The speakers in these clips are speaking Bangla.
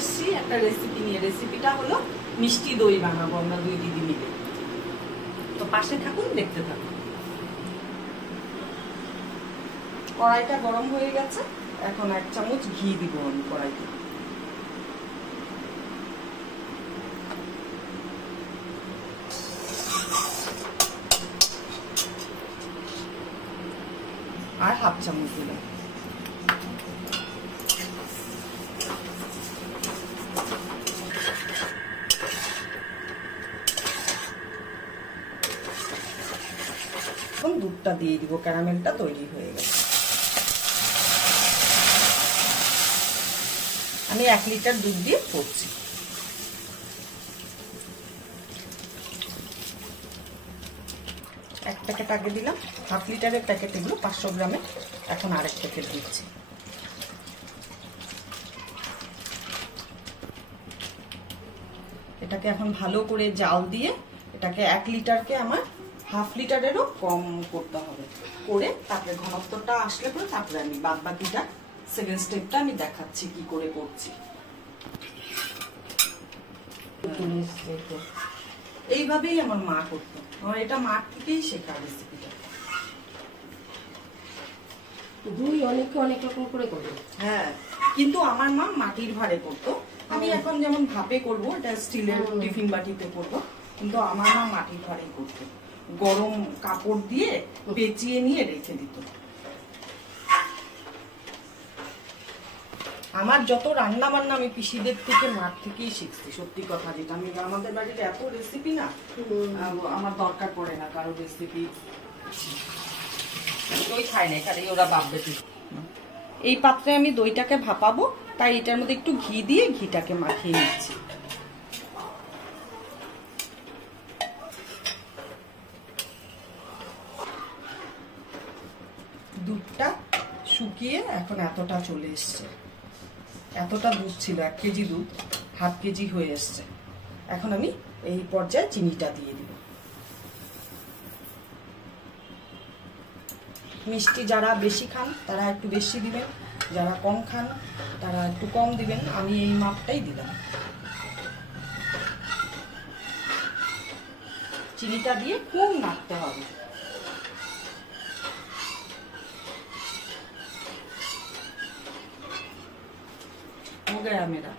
এসেছি একটা রেসিপি নিয়ে। রেসিপিটা হলো মিষ্টি দই বানাবো আমরা দুই দিদি মিলে। তো পাশে থাকুন, দেখতে থাকুন। কড়াইটা গরম হয়ে গেছে, এখন 1 চামচ ঘি দিব আমি কড়াইতে। আর 1/2 চামচ দিলাম। এখন দুধটা দিয়ে দিব, ক্যারামেলটা তৈরি হয়ে গেছে। আমি 1 লিটার দুধ দিয়ে করছি। এক প্যাকেট আগে দিলাম, 1/2 লিটারের প্যাকেট, এগুলো 500 গ্রামের। এখন আরেক প্যাকেট দিচ্ছি। এটাকে এখন ভালো করে জাল দিয়ে এটাকে 1 লিটারকে আমার 1/2 লিটারেরও কম করতে হবে। করে তারপরে ঘনত্বটা আসলে পরে তারপরে আমি বাদ বাকিটা 7 স্টেপটা আমি দেখাচ্ছি কি করে করছি। এইভাবেই আমার মা করতো, আমার এটা মার থেকেই শেখা রেসিপিটা। দুই অনেকে অনেক রকম করে করবে। হ্যাঁ, কিন্তু আমার মা মাটির ভাঁড়ে করতো। আমি এখন যেমন ভাপে করব, এটা স্টিলের টিফিন বাটিতে করব, কিন্তু আমার মা মাটির ভাঁড়েই করতো। গরম কাপড় দিয়ে পেঁচিয়ে নিয়ে রেখে দিত। আমার যত রান্না বান্না আমি পিসিদের থেকে মার থেকেই শিখছি। সত্যি কথা যেটা, আমি আমাদের বাড়িতে এত রেসিপি না, আমার দরকার পড়ে না কারো রেসিপি। দই খায় না, খালি ওরা বাপ বেটি। এই পাত্রে আমি দইটাকে ভাপাবো, তাই এটার মধ্যে একটু ঘি দিয়ে ঘিটাকে মাখিয়ে নিচ্ছি। দুধটা শুকিয়ে এখন এতটা চলে এসছে। এতটা দুধ ছিল, 1 কেজি দুধ 1/2 কেজি হয়ে এসছে। এখন আমি এই পর্যায়ে চিনিটা দিয়ে দিব। মিষ্টি যারা বেশি খান তারা একটু বেশি দিবেন, যারা কম খান তারা একটু কম দিবেন। আমি এই মাপটাই দিলাম। চিনিটা দিয়ে খুব নাড়তে হবে। हो गया मेरा।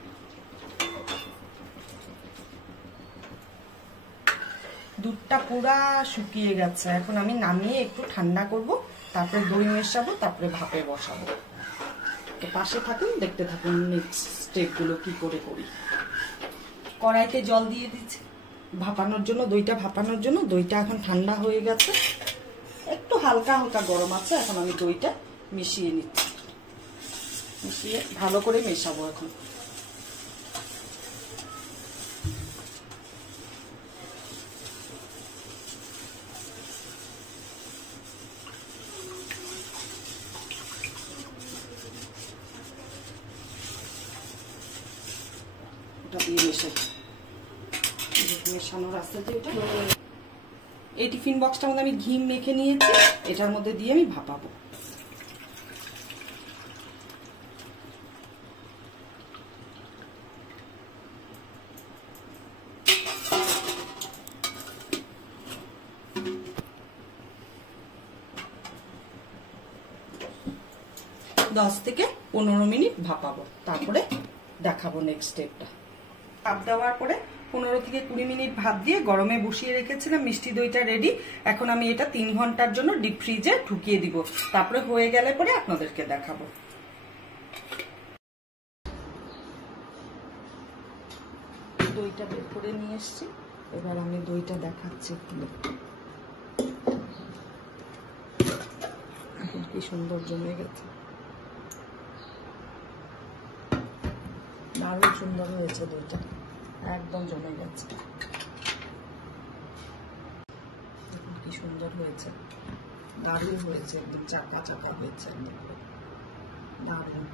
দুধটা পুরা শুকিয়ে গেছে। এখন আমি নামিয়ে একটু ঠান্ডা করব, তারপরে দই মেশাবো, তারপরে ভাপে বসাবো। তো পাশে থাকুন, দেখতে থাকুন নেক্সট স্টেপগুলো কি করে করি। কড়াইতে জল দিয়ে দিচ্ছি ভাপানোর জন্য, দইটা ভাপানোর জন্য। দইটা এখন ঠান্ডা হয়ে গেছে, একটু হালকা হালকা গরম আছে। এখন আমি দইটা মিশিয়ে নিচ্ছি, মিশিয়ে ভালো করে মেশাবো। এখন এটা দিয়ে মেশানোর আছে যে এটা। এই টিফিন বক্সটার মধ্যে আমি ঘি মেখে নিয়েছি, এটার মধ্যে দিয়ে আমি ভাপাবো। दस থেকে 15 মিনিট ভাপাবো, তারপরে দেখাবো নেক্সট স্টেপটা। ভাপ দেওয়ার পরে 15 থেকে 20 মিনিট ভাপ দিয়ে গরমে বসিয়ে রেখেছিলাম। মিষ্টি দইটা রেডি। এখন আমি এটা 3 ঘন্টার জন্য ডিপ ফ্রিজে ঢুকিয়ে দিব, তারপরে হয়ে গেলে পরে আপনাদেরকে দেখাবো। দইটা বের করে নিয়ে এসেছি, এবার আমি দইটা দেখাচ্ছি। কি সুন্দর জমে গেছে, দারুণ সুন্দর হয়েছে দইটা, একদম জমে গেছে। কি সুন্দর হয়েছে, দারুণ হয়েছে, একদম চাপা চাপা হয়েছে, একদম দারুণ।